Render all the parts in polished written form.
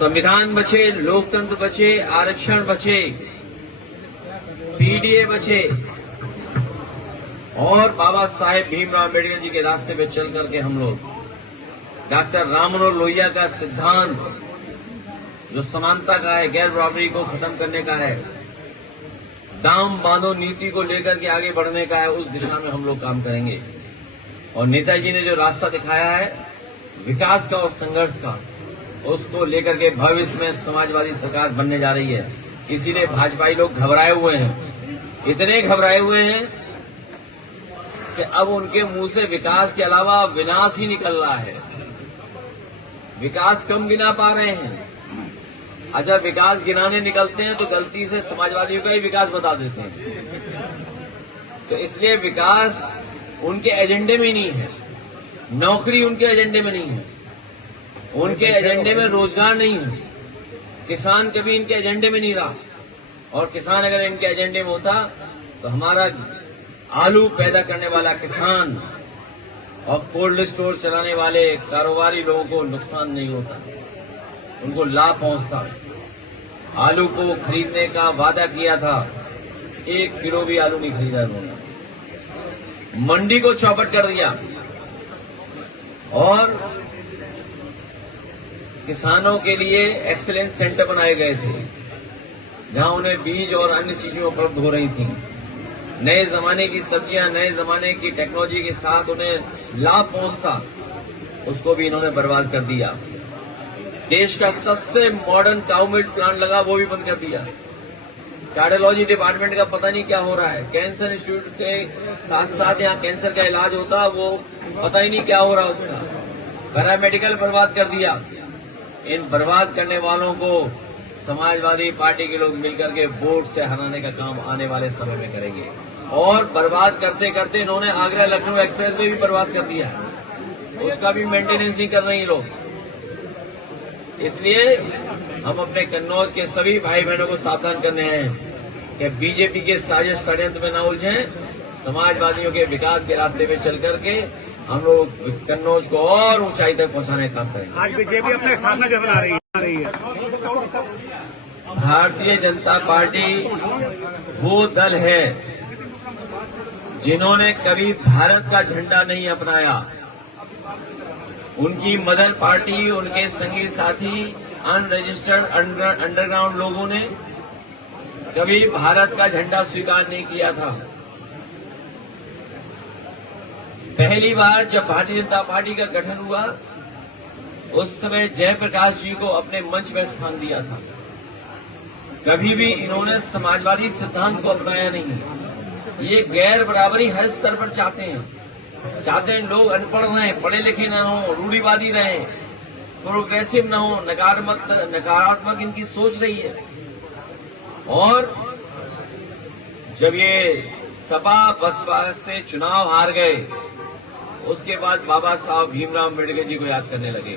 संविधान बचे, लोकतंत्र बचे, आरक्षण बचे, पीडीए बचे और बाबा साहेब भीमराव अम्बेडकर जी के रास्ते पे चल करके हम लोग डॉक्टर राम मनोहर लोहिया का सिद्धांत जो समानता का है, गैर बराबरी को खत्म करने का है, दाम बांधो नीति को लेकर के आगे बढ़ने का है, उस दिशा में हम लोग काम करेंगे। और नेताजी ने जो रास्ता दिखाया है विकास का और संघर्ष का, उसको लेकर के भविष्य में समाजवादी सरकार बनने जा रही है। इसीलिए भाजपाई लोग घबराए हुए हैं, इतने घबराए हुए हैं कि अब उनके मुंह से विकास के अलावा विनाश ही निकल रहा है। विकास कम गिना पा रहे हैं। अच्छा, विकास गिनाने निकलते हैं तो गलती से समाजवादियों का ही विकास बता देते हैं। तो इसलिए विकास उनके एजेंडे में ही नहीं है, नौकरी उनके एजेंडे में नहीं है, उनके एजेंडे में रोजगार नहीं है, किसान कभी इनके एजेंडे में नहीं रहा। और किसान अगर इनके एजेंडे में होता तो हमारा आलू पैदा करने वाला किसान और कोल्ड स्टोर चलाने वाले कारोबारी लोगों को नुकसान नहीं होता, उनको लाभ पहुंचता। आलू को खरीदने का वादा किया था, 1 किलो भी आलू नहीं खरीदा उन्होंने, मंडी को चौपट कर दिया और किसानों के लिए एक्सीलेंस सेंटर बनाए गए थे जहां उन्हें बीज और अन्य चीजें उपलब्ध हो रही थी। नए जमाने की सब्जियां, नए जमाने की टेक्नोलॉजी के साथ उन्हें लाभ पहुंचता, उसको भी इन्होंने बर्बाद कर दिया। देश का सबसे मॉडर्न काउ मिल्क प्लांट लगा, वो भी बंद कर दिया। कार्डियोलॉजी डिपार्टमेंट का पता नहीं क्या हो रहा है, कैंसर इंस्टीट्यूट के साथ साथ यहाँ कैंसर का इलाज होता, वो पता ही नहीं क्या हो रहा उसका। पैरामेडिकल बर्बाद कर दिया। इन बर्बाद करने वालों को समाजवादी पार्टी के लोग मिलकर के वोट से हराने का काम आने वाले समय में करेंगे। और बर्बाद करते करते इन्होंने आगरा लखनऊ एक्सप्रेस वे भी बर्बाद कर दिया है, उसका भी मेंटेनेंस नहीं कर रहे हैं लोग। इसलिए हम अपने कन्नौज के सभी भाई बहनों को सावधान करने हैं कि बीजेपी के साजिश षड्यंत्र में न उलझें, समाजवादियों के विकास के रास्ते पे चल करके हम लोग कन्नौज को और ऊंचाई तक पहुंचाने का काम करेंगे। आज बीजेपी अपने सामने घबरा रही है। भारतीय जनता पार्टी वो दल है जिन्होंने कभी भारत का झंडा नहीं अपनाया। उनकी मदर पार्टी, उनके संगी साथी अनरजिस्टर्ड अंडरग्राउंड लोगों ने कभी भारत का झंडा स्वीकार नहीं किया था। पहली बार जब भारतीय जनता पार्टी का गठन हुआ उस समय जयप्रकाश जी को अपने मंच में स्थान दिया था। कभी भी इन्होंने समाजवादी सिद्धांत को अपनाया नहीं। ये गैर बराबरी हर स्तर पर चाहते हैं लोग अनपढ़ रहें, पढ़े लिखे न हो, रूढ़िवादी रहें, प्रोग्रेसिव न हो, नकारात्मक इनकी सोच रही है। और जब ये सपा बसपा से चुनाव हार गए उसके बाद बाबा साहब भीमराव अम्बेडकर जी को याद करने लगे।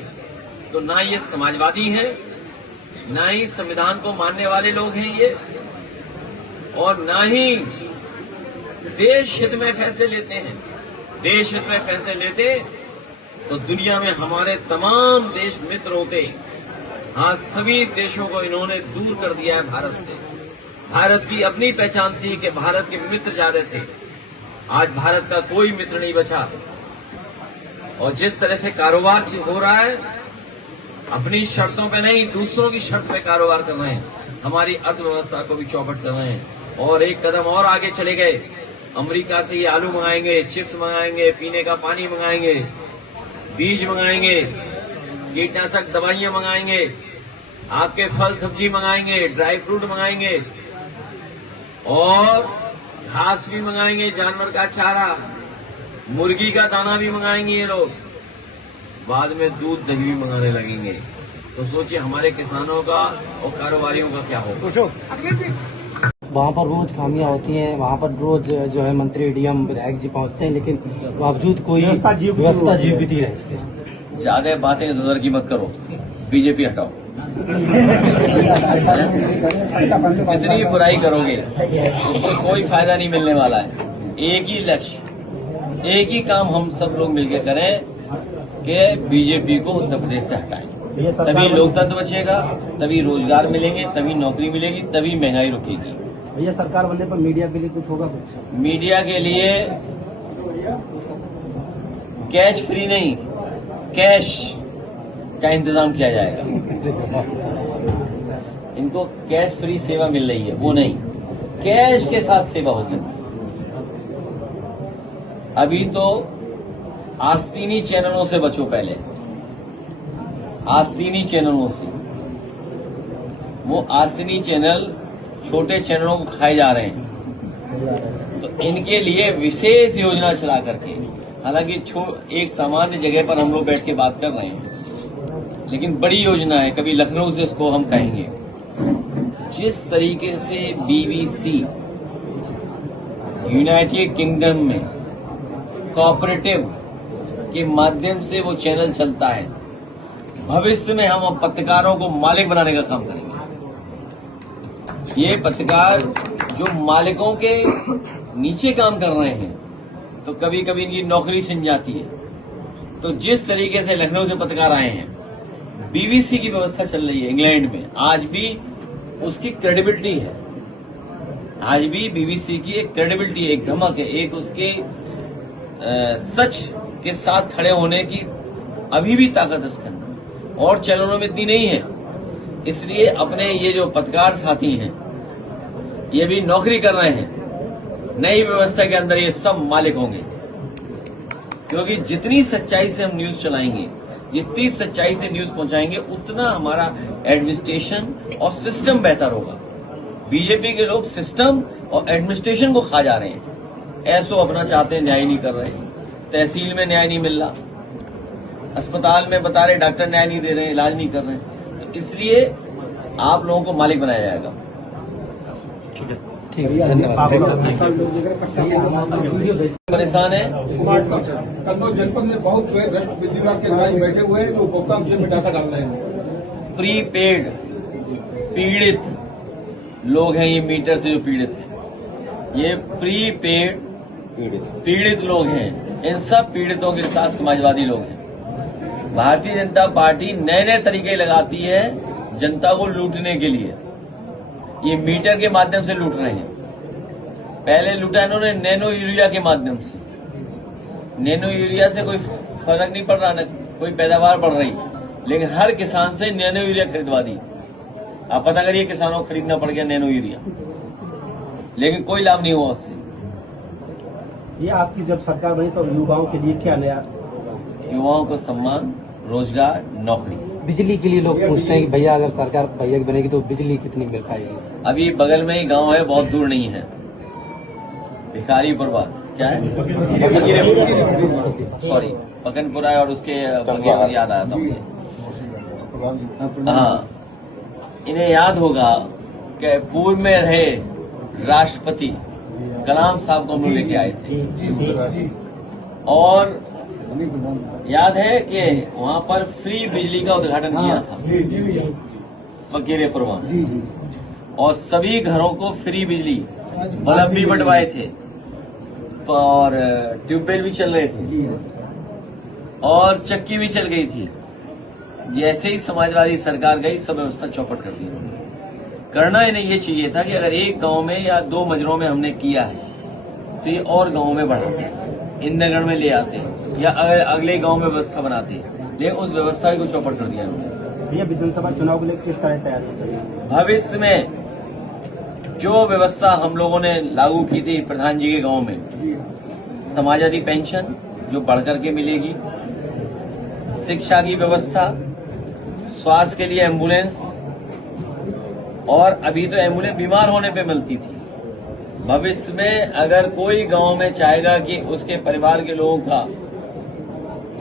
तो ना ये समाजवादी हैं, ना ही संविधान को मानने वाले लोग हैं ये, और ना ही देश हित में फैसले लेते हैं। देश हित में फैसले लेते तो दुनिया में हमारे तमाम देश मित्र होते। हाँ, सभी देशों को इन्होंने दूर कर दिया है भारत से। भारत की अपनी पहचान थी कि भारत के मित्र ज्यादा थे, आज भारत का कोई मित्र नहीं बचा। और जिस तरह से कारोबार हो रहा है, अपनी शर्तों पे नहीं दूसरों की शर्त पे कारोबार कर रहे हैं, हमारी अर्थव्यवस्था को भी चौपट कर रहे हैं। और एक कदम और आगे चले गए, अमेरिका से ये आलू मंगाएंगे, चिप्स मंगाएंगे, पीने का पानी मंगाएंगे, बीज मंगाएंगे, कीटनाशक दवाइयां मंगाएंगे, आपके फल सब्जी मंगाएंगे, ड्राई फ्रूट मंगाएंगे और घास भी मंगाएंगे, जानवर का चारा, मुर्गी का दाना भी मंगाएंगे ये लोग। बाद में दूध दही भी मंगाने लगेंगे। तो सोचिए हमारे किसानों का और कारोबारियों का क्या होगा। वहाँ पर रोज खामियां होती हैं, वहाँ पर रोज जो है मंत्री डीएम विधायक जी पहुँचते हैं, लेकिन बावजूद कोई व्यवस्था जीवित रहती है। ज्यादा बातें इधर की मत करो, बीजेपी हटाओ। कितनी बुराई करोगे, उससे कोई फायदा नहीं मिलने वाला है। एक ही लक्ष्य, एक ही काम हम सब लोग मिलकर करें कि बीजेपी को उत्तर प्रदेश से हटाएं। तभी लोकतंत्र बचेगा, तभी रोजगार मिलेंगे, तभी नौकरी मिलेगी, तभी महंगाई रुकेगी। भैया सरकार बनने पर मीडिया के लिए कुछ होगा? मीडिया के लिए कैश फ्री नहीं, कैश का इंतजाम किया जाएगा। इनको कैश फ्री सेवा मिल रही है, वो नहीं, कैश के साथ सेवा होगी। अभी तो आस्तीनी चैनलों से बचो, पहले आस्तीनी चैनलों से। वो आस्तीनी चैनल छोटे चैनलों को खाए जा रहे हैं, तो इनके लिए विशेष योजना चला करके, हालांकि एक सामान्य जगह पर हम लोग बैठ के बात कर रहे हैं, लेकिन बड़ी योजना है, कभी लखनऊ से इसको हम कहेंगे। जिस तरीके से बीबीसी यूनाइटेड किंगडम में कोऑपरेटिव के माध्यम से वो चैनल चलता है, भविष्य में हम पत्रकारों को मालिक बनाने का काम करेंगे। ये पत्रकार जो मालिकों के नीचे काम कर रहे हैं, तो कभी कभी इनकी नौकरी छिन जाती है। तो जिस तरीके से लखनऊ से पत्रकार आए हैं, बीबीसी की व्यवस्था चल रही है इंग्लैंड में, आज भी उसकी क्रेडिबिलिटी है, आज भी बीबीसी की एक क्रेडिबिलिटी, एक धमक है, एक उसके सच के साथ खड़े होने की अभी भी ताकत है उसके अंदर, और चैनलों में इतनी नहीं है। इसलिए अपने ये जो पत्रकार साथी हैं, ये भी नौकरी कर रहे हैं, नई व्यवस्था के अंदर ये सब मालिक होंगे, क्योंकि जितनी सच्चाई से हम न्यूज चलाएंगे, जितनी सच्चाई से न्यूज पहुंचाएंगे, उतना हमारा एडमिनिस्ट्रेशन और सिस्टम बेहतर होगा। बीजेपी के लोग सिस्टम और एडमिनिस्ट्रेशन को खा जा रहे हैं, ऐसो अपना चाहते हैं, न्याय नहीं कर रहे, तहसील में न्याय नहीं मिल रहा, अस्पताल में बता रहे डॉक्टर न्याय नहीं दे रहे, इलाज नहीं कर रहे, तो इसलिए आप लोगों को मालिक बनाया जाएगा। ठीक है, धन्यवाद। परेशान है, कन्नौज जनपद में बहुत भ्रष्ट बिजली विभाग के अधिकारी बैठे हुए हैं जो उपभोक्ता जेब में डाका डाल रहे हैं। प्रीपेड पीड़ित लोग हैं, ये मीटर से जो पीड़ित हैं, ये प्रीपेड पीड़ित लोग हैं। इन सब पीड़ितों के साथ समाजवादी लोग हैं। भारतीय जनता पार्टी नए नए तरीके लगाती है जनता को लूटने के लिए। ये मीटर के माध्यम से लूट रहे हैं। पहले लूटा इन्होंने नैनो यूरिया के माध्यम से। नैनो यूरिया से कोई फर्क नहीं पड़ रहा, न कोई पैदावार बढ़ रही, लेकिन हर किसान से नैनो यूरिया खरीदवा दी। आप पता करिए, किसानों को खरीदना पड़ गया नैनो यूरिया, लेकिन कोई लाभ नहीं हुआ उससे। ये आपकी जब सरकार बनी तो युवाओं के लिए क्या नया? युवाओं को सम्मान, रोजगार, नौकरी। बिजली के लिए लोग पूछते हैं कि भैया अगर सरकार भैया की बनेगी तो बिजली कितनी मिल पाएगी? अभी बगल में ही गांव है, बहुत दूर नहीं है, भिखारीपुर क्या है, सॉरी पकनपुरा है, और उसके फकीरपुर याद आया था मुझे। हाँ, इन्हें याद होगा कि पूर्व में रहे राष्ट्रपति कलाम साहब को हम लोग लेके आए थे, और याद है कि वहां पर फ्री बिजली का उद्घाटन किया था फकीरपुर में, और सभी घरों को फ्री बिजली, बल्ब भी बंटवाए थे, और ट्यूबवेल भी चल रहे थे, और चक्की भी चल गई थी। जैसे ही समाजवादी सरकार गई, सब व्यवस्था चौपट कर दी उन्होंने। करना इन्हें ये चाहिए था कि अगर एक गांव में या दो मजरों में हमने किया है, तो ये और गांव में बढ़ाते, इंद्रगढ़ में ले आते, या अगले गांव में व्यवस्था बनाते, लेकिन उस व्यवस्था को चौपट कर दिया उन्होंने। भैया विधानसभा चुनाव के लिए किस तरह तैयारी चाहिए? भविष्य में जो व्यवस्था हम लोगों ने लागू की थी प्रधान जी के गांव में, समाजवादी पेंशन जो बढ़कर के मिलेगी, शिक्षा की व्यवस्था, स्वास्थ्य के लिए एम्बुलेंस, और अभी तो एम्बुलेंस बीमार होने पे मिलती थी। भविष्य में अगर कोई गांव में चाहेगा कि उसके परिवार के लोगों का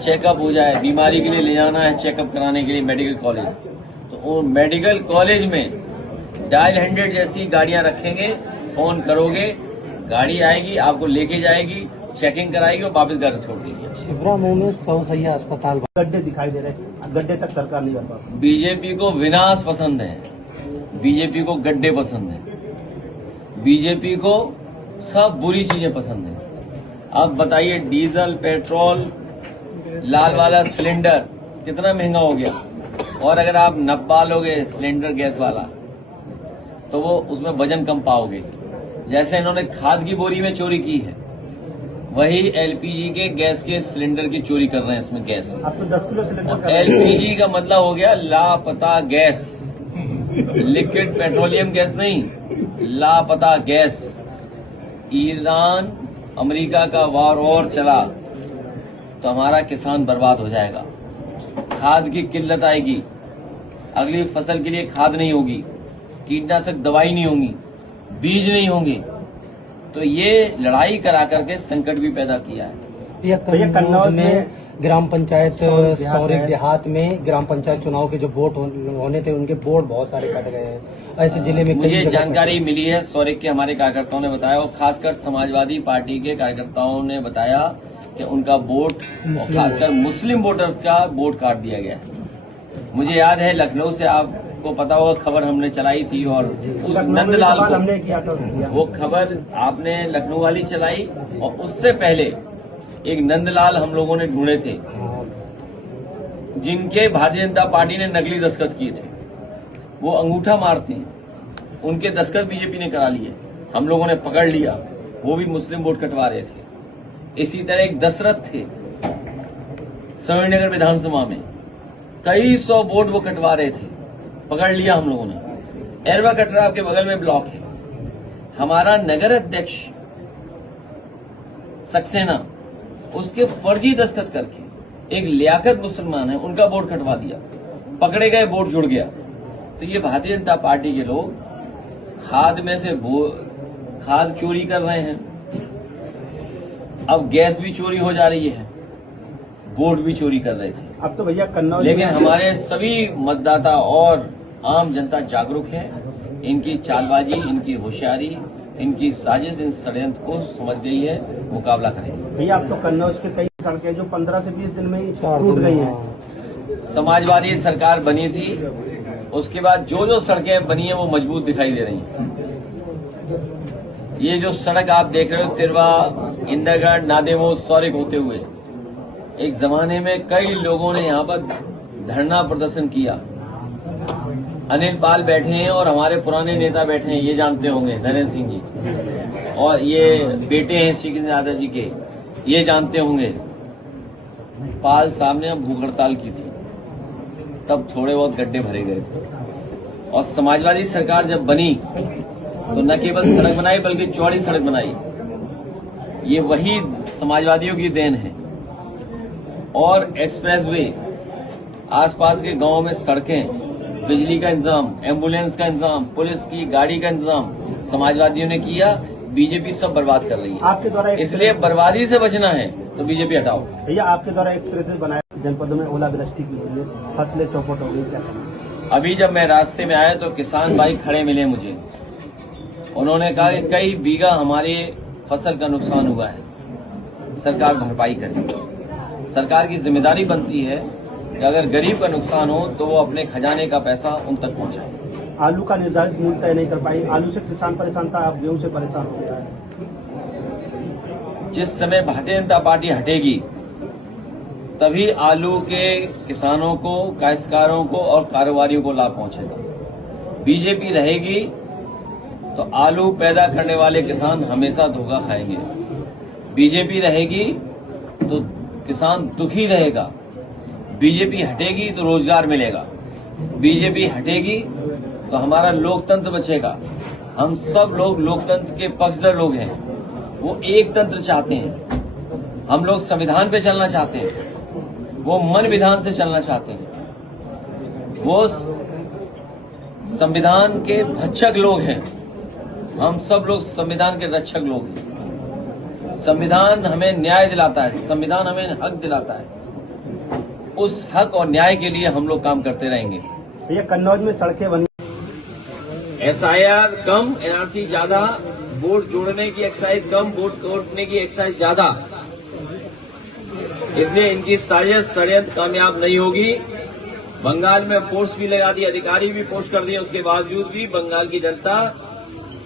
चेकअप हो जाए, बीमारी के लिए ले जाना है चेकअप कराने के लिए मेडिकल कॉलेज, तो वो मेडिकल कॉलेज में डायल 100 जैसी गाड़ियां रखेंगे, फोन करोगे, गाड़ी आएगी, आपको लेके जाएगी, चेकिंग कराएगी और वापस घर छोड़ देगी। छिबरा मुंह में 100 सैया अस्पताल गड्ढे दिखाई दे रहे हैं, गड्ढे तक सरकार नहीं कर पाती। बीजेपी को विनाश पसंद है, बीजेपी को गड्ढे पसंद है, बीजेपी को सब बुरी चीजें पसंद है। अब बताइए, डीजल, पेट्रोल, लाल वाला सिलेंडर कितना महंगा हो गया, और अगर आप नब्बा लोगे सिलेंडर गैस वाला तो वो उसमें वजन कम पाओगे। जैसे इन्होंने खाद की बोरी में चोरी की है, वही एलपीजी के गैस के सिलेंडर की चोरी कर रहे हैं इसमें गैस। अब तो 10 किलो सिलेंडर एलपीजी का मतलब हो गया लापता गैस, लिक्विड पेट्रोलियम गैस नहीं, लापता गैस। ईरान अमेरिका का वार और चला तो हमारा किसान बर्बाद हो जाएगा, खाद की किल्लत आएगी, अगली फसल के लिए खाद नहीं होगी, कीटनाशक दवाई नहीं होंगी, बीज नहीं होंगे, तो ये लड़ाई करा करके संकट भी पैदा किया है। यह कन्नौज में ग्राम पंचायत सौरिक देहात में ग्राम पंचायत चुनाव के जो वोट होने थे उनके बोर्ड बहुत सारे कट गए हैं। ऐसे जिले में मुझे जानकारी मिली है, सौरिक के हमारे कार्यकर्ताओं ने बताया और खासकर समाजवादी पार्टी के कार्यकर्ताओं ने बताया कि उनका वोट खासकर मुस्लिम वोटर का वोट काट दिया गया है। मुझे याद है लखनऊ से आपको पता होगा खबर हमने चलाई थी और उस नंदलाल को हमने किया था, वो खबर आपने लखनऊ वाली चलाई और उससे पहले एक नंदलाल हम लोगों ने ढूंढे थे जिनके भारतीय जनता पार्टी ने नकली दस्तखत किए थे, वो अंगूठा मारते हैं, उनके दस्तखत बीजेपी ने करा लिए, हम लोगों ने पकड़ लिया, वो भी मुस्लिम वोट कटवा रहे थे। इसी तरह एक दशरथ थे समीरनगर विधानसभा में, कई 100 वोट वो कटवा रहे थे, पकड़ लिया हम लोगों ने। एरवा कटरा के बगल में ब्लॉक है, हमारा नगर अध्यक्ष सक्सेना उसके फर्जी दस्तखत करके एक लियाकत मुसलमान है उनका वोट कटवा दिया, पकड़े गए, वोट जुड़ गया। तो ये भारतीय जनता पार्टी के लोग खाद में से खाद चोरी कर रहे हैं, अब गैस भी चोरी हो जा रही है, वोट भी चोरी कर रहे थे। अब तो भैया कन्नौज, लेकिन हमारे सभी मतदाता और आम जनता जागरूक है, इनकी चालबाजी, इनकी होशियारी, इनकी साजिश, इन षड्यंत्र को समझ गई है, मुकाबला करेंगे। भैया अब तो कन्नौज के कई सड़कें जो 15 से 20 दिन में ही टूट गई हैं। समाजवादी सरकार बनी थी, उसके बाद जो जो सड़कें बनी हैं वो मजबूत दिखाई दे रही हैं। ये जो सड़क आप देख रहे हो तिरवा, इंदरगढ़, नादेमो, सौरिक होते हुए, एक जमाने में कई लोगों ने यहाँ पर धरना प्रदर्शन किया। अनिल पाल बैठे हैं और हमारे पुराने नेता बैठे हैं, ये जानते होंगे, नरेंद्र सिंह जी, और ये बेटे हैं श्री कृष्ण यादव जी के, ये जानते होंगे। पाल साहब ने भूख हड़ताल की थी, तब थोड़े बहुत गड्ढे भरे गए थे, और समाजवादी सरकार जब बनी तो न केवल सड़क बनाई बल्कि चौड़ी सड़क बनाई। ये वही समाजवादियों की देन है। और एक्सप्रेसवे, आसपास के गांवों में सड़कें, बिजली का इंतजाम, एम्बुलेंस का इंतजाम, पुलिस की गाड़ी का इंतजाम समाजवादियों ने किया। बीजेपी सब बर्बाद कर रही है। आपके द्वारा इसलिए बर्बादी से बचना है तो बीजेपी हटाओ। भैया आपके द्वारा एक्सप्रेसवे बनाया, जनपदों में ओलावृष्टि की हुई है, फसलें चौपट हो गई, क्या करना? अभी जब मैं रास्ते में आया तो किसान भाई खड़े मिले मुझे, उन्होंने कहा कि कई बीघा हमारी फसल का नुकसान हुआ है, सरकार भरपाई करे। सरकार की जिम्मेदारी बनती है कि अगर गरीब का नुकसान हो तो वो अपने खजाने का पैसा उन तक पहुंचाए। आलू का निर्धारित मूल्य तय नहीं कर पाई, आलू से किसान परेशान था, अब गेहूं से परेशान हो गया है। जिस समय भारतीय जनता पार्टी हटेगी तभी आलू के किसानों को, काश्तकारों को और कारोबारियों को लाभ पहुंचेगा। बीजेपी रहेगी तो आलू पैदा करने वाले किसान हमेशा धोखा खाएंगे। बीजेपी रहेगी तो किसान दुखी रहेगा। बीजेपी हटेगी तो रोजगार मिलेगा। बीजेपी हटेगी तो हमारा लोकतंत्र बचेगा। हम सब लोग लोकतंत्र के पक्षधर लोग हैं। वो एक तंत्र चाहते हैं, हम लोग संविधान पे चलना चाहते हैं, वो मन विधान से चलना चाहते हैं। वो संविधान के भक्षक लोग हैं, हम सब लोग संविधान के रक्षक लोग हैं। संविधान हमें न्याय दिलाता है, संविधान हमें हक दिलाता है। उस हक और न्याय के लिए हम लोग काम करते रहेंगे। ये कन्नौज में सड़कें बनी, SIR कम, NRC ज्यादा, वोट जोड़ने की एक्सरसाइज कम, वोट तोड़ने की एक्सरसाइज ज्यादा, इसलिए इनकी साजिश षड्यंत्र कामयाब नहीं होगी। बंगाल में फोर्स भी लगा दी, अधिकारी भी पोस्ट कर दिए, उसके बावजूद भी बंगाल की जनता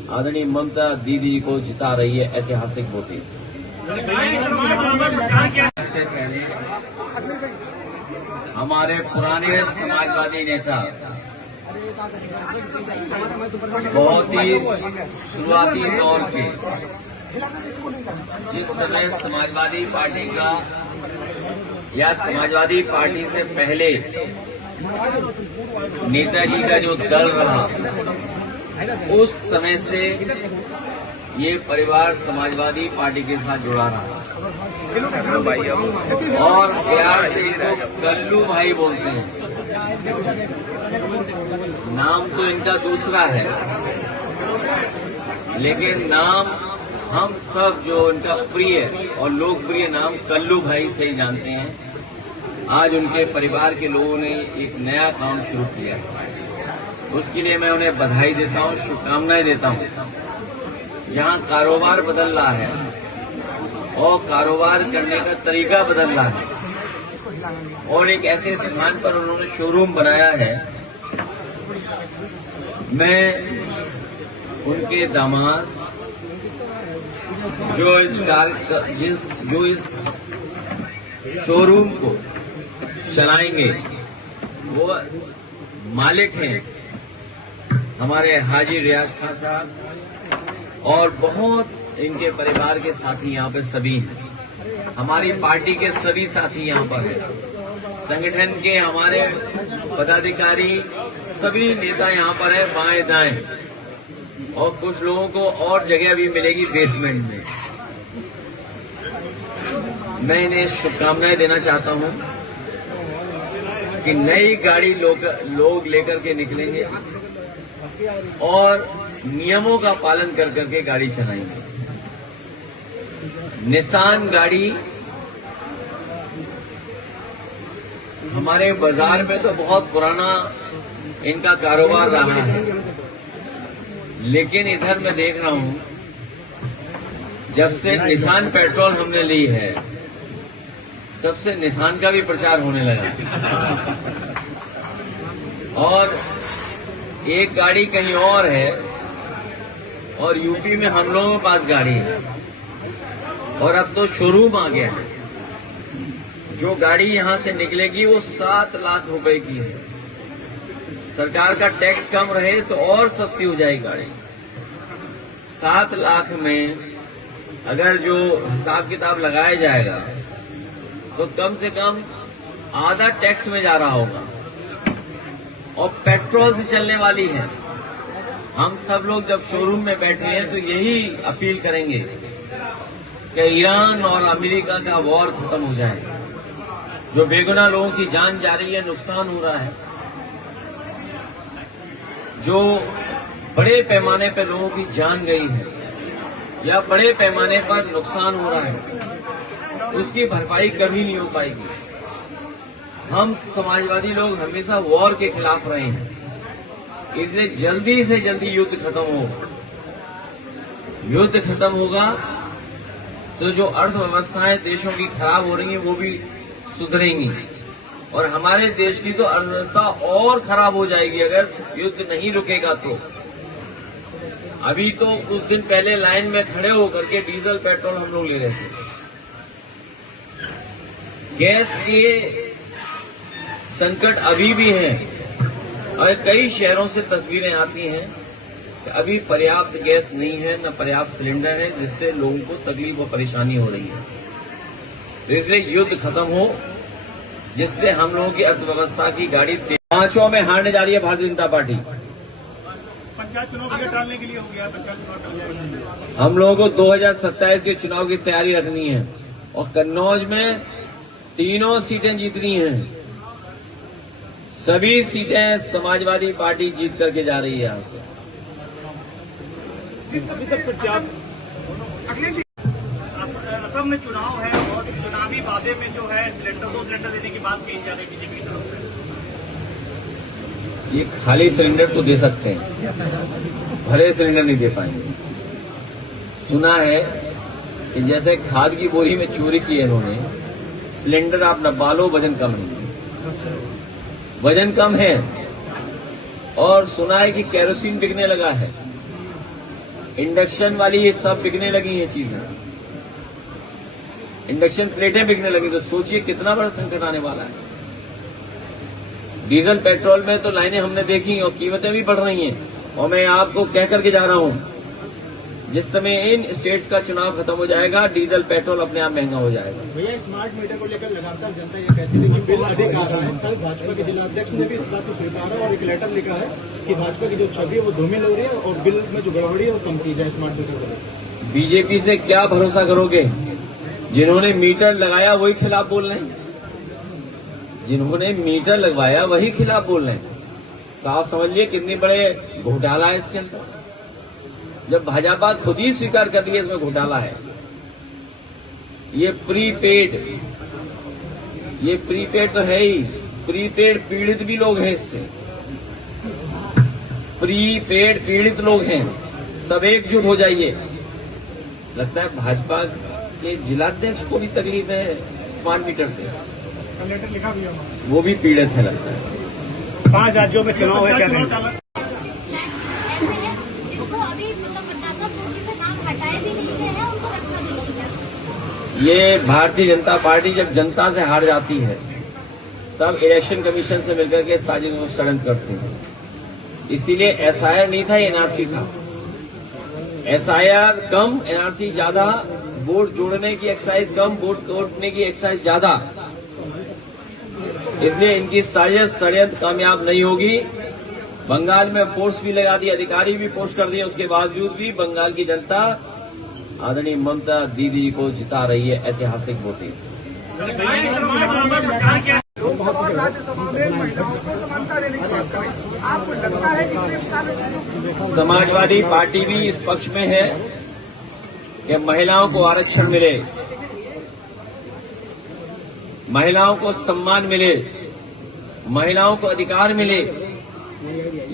आदरणीय ममता दीदी जी को जिता रही है ऐतिहासिक वोटिंग से। हमारे पुराने समाजवादी नेता बहुत ही शुरुआती दौर के, जिस समय समाजवादी पार्टी का या समाजवादी पार्टी से पहले नेताजी का जो दल रहा, उस समय से ये परिवार समाजवादी पार्टी के साथ जुड़ा रहा और प्यार से इनको कल्लू भाई बोलते हैं। नाम तो इनका दूसरा है, लेकिन नाम हम सब जो इनका प्रिय और लोकप्रिय नाम कल्लू भाई से ही जानते हैं। आज उनके परिवार के लोगों ने एक नया काम शुरू किया है, उसके लिए मैं उन्हें बधाई देता हूं, शुभकामनाएं देता हूं। जहां कारोबार बदल रहा है और कारोबार करने का तरीका बदल रहा है और एक ऐसे स्थान पर उन्होंने शोरूम बनाया है, मैं उनके दामाद जो इस शोरूम को चलाएंगे, वो मालिक हैं हमारे हाजी रियाज खान साहब और बहुत इनके परिवार के साथी यहाँ पे सभी हैं। हमारी पार्टी के सभी साथी यहाँ पर हैं, संगठन के हमारे पदाधिकारी सभी नेता यहाँ पर हैं, बाएं दाएं, और कुछ लोगों को और जगह भी मिलेगी बेसमेंट में। मैं इन्हें शुभकामनाएं देना चाहता हूं कि नई गाड़ी लोग लेकर के निकलेंगे और नियमों का पालन कर करके गाड़ी चलाएंगे। निसान गाड़ी हमारे बाजार में तो बहुत पुराना इनका कारोबार रहा है, लेकिन इधर मैं देख रहा हूं जब से निसान पेट्रोल हमने ली है, तब से निसान का भी प्रचार होने लगा और एक गाड़ी कहीं और है और यूपी में हम लोगों के पास गाड़ी है और अब तो शोरूम आ गया है। जो गाड़ी यहां से निकलेगी वो 7 लाख रुपए की है। सरकार का टैक्स कम रहे तो और सस्ती हो जाएगी गाड़ी। 7 लाख में अगर जो हिसाब किताब लगाया जाएगा तो कम से कम आधा टैक्स में जा रहा होगा और पेट्रोल से चलने वाली है। हम सब लोग जब शोरूम में बैठे हैं तो यही अपील करेंगे कि ईरान और अमेरिका का वॉर खत्म हो जाए। जो बेगुनाह लोगों की जान जा रही है, नुकसान हो रहा है, जो बड़े पैमाने पर लोगों की जान गई है या बड़े पैमाने पर नुकसान हो रहा है, उसकी भरपाई कभी नहीं हो पाएगी। हम समाजवादी लोग हमेशा वॉर के खिलाफ रहे हैं, इसलिए जल्दी से जल्दी युद्ध खत्म हो। युद्ध खत्म होगा तो जो अर्थव्यवस्थाएं देशों की खराब हो रही हैं वो भी सुधरेंगी और हमारे देश की तो अर्थव्यवस्था और खराब हो जाएगी अगर युद्ध नहीं रुकेगा तो। अभी तो कुछ दिन पहले लाइन में खड़े होकर के डीजल पेट्रोल हम लोग ले रहे थे। गैस के संकट अभी भी है और कई शहरों से तस्वीरें आती हैं कि अभी पर्याप्त गैस नहीं है, न पर्याप्त सिलेंडर है, जिससे लोगों को तकलीफ और परेशानी हो रही है। तो इसलिए युद्ध खत्म हो, जिससे हम लोगों की अर्थव्यवस्था की गाड़ी 5 में हारने जा रही है भारतीय जनता पार्टी। पंचायत चुनाव टालने के लिए हो गया, पंचायत चुनाव हम लोगों को 2027 के चुनाव की तैयारी रखनी है और कन्नौज में 3 सीटें जीतनी हैं। सभी सीटें समाजवादी पार्टी जीत करके जा रही है यहां से। असम में चुनाव है और चुनावी वादे में जो है सिलेंडर 2 सिलेंडर देने की बात कही जा रही है बीजेपी की तरफ से। ये खाली सिलेंडर तो दे सकते हैं, भरे सिलेंडर नहीं दे पाएंगे। सुना है कि जैसे खाद की बोरी में चोरी की है इन्होंने, सिलेंडर आप डब्बा लो, वजन कम है, वजन कम है। और सुना है कि केरोसिन बिकने लगा है, इंडक्शन वाली ये सब बिकने लगी हैं चीजें, इंडक्शन प्लेटें बिकने लगी। तो सोचिए कितना बड़ा संकट आने वाला है। डीजल पेट्रोल में तो लाइनें हमने देखी और कीमतें भी बढ़ रही हैं। और मैं आपको कह करके जा रहा हूं, जिस समय इन स्टेट्स का चुनाव खत्म हो जाएगा, डीजल पेट्रोल अपने आप महंगा हो जाएगा। भैया, स्मार्ट मीटर को लेकर लगातार जनता ये कहती थी कि बिल अधिक आ रहा है। कल भाजपा के जिलाध्यक्ष ने भी इस बात को स्वीकारा और एक लेटर लिखा है कि भाजपा की जो छवि है वो धूमिल हो रही है और बिल में जो गड़बड़ी है वो कम की जाए स्मार्ट मीटर को। बीजेपी से क्या भरोसा करोगे? जिन्होंने मीटर लगाया वही खिलाफ बोल रहे हैं, जिन्होंने मीटर लगवाया वही खिलाफ बोल रहे हैं। तो आप समझिए कितनी बड़े घोटाला है इसके अंदर, जब भाजपा खुद ही स्वीकार कर रही है इसमें घोटाला है। ये प्रीपेड तो है ही, प्रीपेड पीड़ित भी लोग हैं इससे, प्रीपेड पीड़ित लोग हैं। सब एकजुट हो जाइए। लगता है भाजपा के जिलाध्यक्ष को भी तकलीफ है स्मार्ट मीटर से, लेटर लिखा भी है, वो भी पीड़ित है लगता है। 5 राज्यों में चुनाव है, क्या कहेंगे? अभी मतदाता सूची से नाम हटाए भी नहीं गए हैं, उनको रखा भी नहीं है। ये भारतीय जनता पार्टी जब जनता से हार जाती है तब इलेक्शन कमीशन से मिलकर के साजिश और षड्यंत्र करते हैं। इसीलिए एसआईआर नहीं था, एनआरसी था। एसआईआर कम, एनआरसी ज्यादा, वोट जोड़ने की एक्सरसाइज कम, वोट तोड़ने की एक्सरसाइज ज्यादा। इसलिए इनकी साजिश षड्यंत्र कामयाब नहीं होगी। बंगाल में फोर्स भी लगा दी, अधिकारी भी पोस्ट कर दिए, उसके बावजूद भी बंगाल की जनता आदरणीय ममता दीदी जी को जिता रही है ऐतिहासिक वोटिंग से। समाजवादी पार्टी भी इस पक्ष में है कि महिलाओं को आरक्षण मिले, महिलाओं को सम्मान मिले, महिलाओं को अधिकार मिले।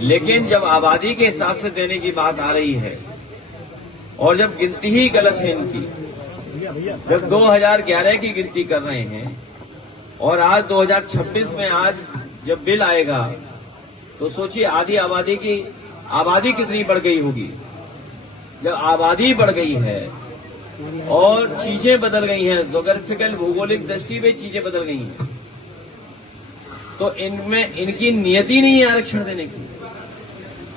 लेकिन जब आबादी के हिसाब से देने की बात आ रही है और जब गिनती ही गलत है इनकी, जब 2011 की गिनती कर रहे हैं और आज 2026 में आज जब बिल आएगा तो सोचिए आधी आबादी की आबादी कितनी बढ़ गई होगी। जब आबादी बढ़ गई है और चीजें बदल गई हैं, ज्योग्राफिकल भौगोलिक दृष्टि में चीजें बदल गई हैं, तो इनमें इनकी नियति नहीं है आरक्षण देने की।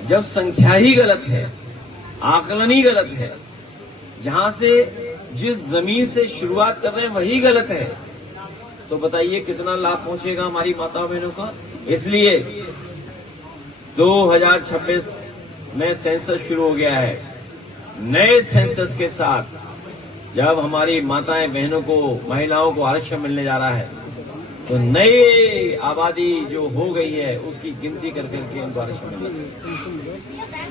जब संख्या ही गलत है, आकलन ही गलत है, जहां से जिस जमीन से शुरुआत कर रहे हैं वही गलत है, तो बताइए कितना लाभ पहुंचेगा हमारी माता बहनों का। इसलिए 2026 में सेंसस शुरू हो गया है। नए सेंसस के साथ जब हमारी माताएं बहनों को, महिलाओं को आरक्षण मिलने जा रहा है, तो नई आबादी जो हो गई है उसकी गिनती कर करके इनको आरक्षण मिलना चाहिए।